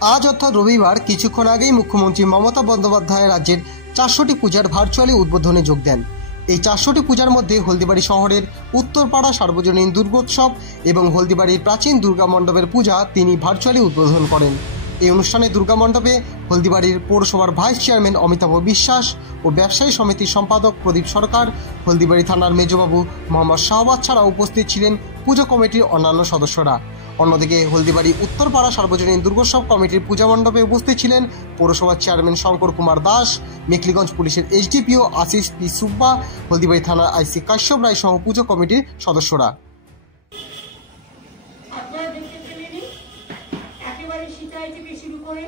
আজ অর্থাৎ রবিবার কিছুক্ষণ আগেই মুখ্যমন্ত্রী মমতা বন্দ্যোপাধ্যায় রাজ্যের 400টি পূজার ভার্চুয়ালি উদ্বোধনে যোগ দেন। এই 400টি পূজার মধ্যে হলদিবাড়ি শহরের উত্তরপাড়া সার্বজনীন দুর্গোৎসব এবং হলদিবাড়ির প্রাচীন দুর্গা মণ্ডপের পূজা তিনি ভার্চুয়ালি উদ্বোধন করেন। এই অনুষ্ঠানে দুর্গা মণ্ডপে হলদিবাড়ির পৌরসভার ভাইস চেয়ারম্যান অমিতাভ বিশ্বাস ও ব্যবসায়ী সমিতির সম্পাদক প্রদীপ সরকার, হলদিবাড়ি থানার মেজবাবু মোহাম্মদ শাহবাজ ছাড়া উপস্থিত ছিলেন পুজো কমিটির অন্যান্য সদস্যরা। অন্যদিকে হলদিবাড়ি উত্তরপাড়া সার্বজনীন দুর্গোৎসব কমিটির পূজা মণ্ডপে উপস্থিত ছিলেন পৌরসভার চেয়ারম্যান শঙ্কর কুমার দাস, মেখলিগঞ্জ পুলিশের এসডিপিও আশিস পি সুব্বা, হলদিবাড়ি থানার আইসি কাশ্যপ রায় সহ পুজো কমিটির সদস্যরা। থেকে শুরু করে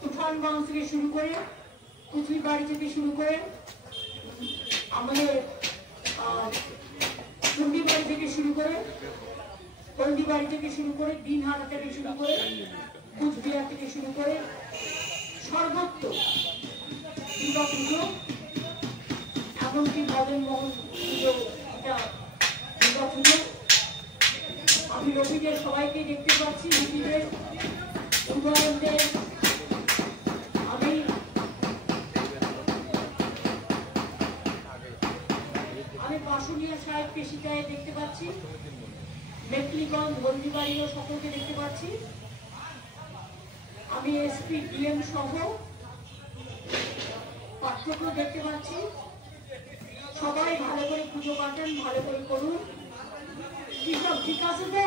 তুফানগঞ্জ থেকে শুরু করে কুচবিহারি থেকে শুরু করে আমাদের হলদিবাড়ি থেকে শুরু করে হলদিবাড়ি থেকে শুরু করে দিনহাটা থেকে শুরু করে কুচবিহার থেকে শুরু করে সর্বত্র দুর্গা পুজো, এমনকি মদন মোহন পুজো, এটা দুর্গা পুজো। আমি রবিদের সবাইকে দেখতে পাচ্ছি, রবিদের উন্নয়নদের আমি বাসুনিয়া সাহেবকে সিটায় দেখতে পাচ্ছি, মেখলিগঞ্জ হলদিবাড়িও সকলকে দেখতে পাচ্ছি। আমি এসপি ডিএম সহ পাঠ্যকেও দেখতে পাচ্ছি। সবাই ভালো করে পুজো কাটেন, ভালো করে করুন। ঠিক আছে তো?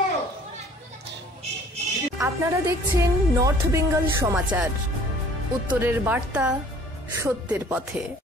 আপনারা দেখছেন নর্থ বেঙ্গল সমাচার, উত্তরের বার্তা, সত্যের পথে।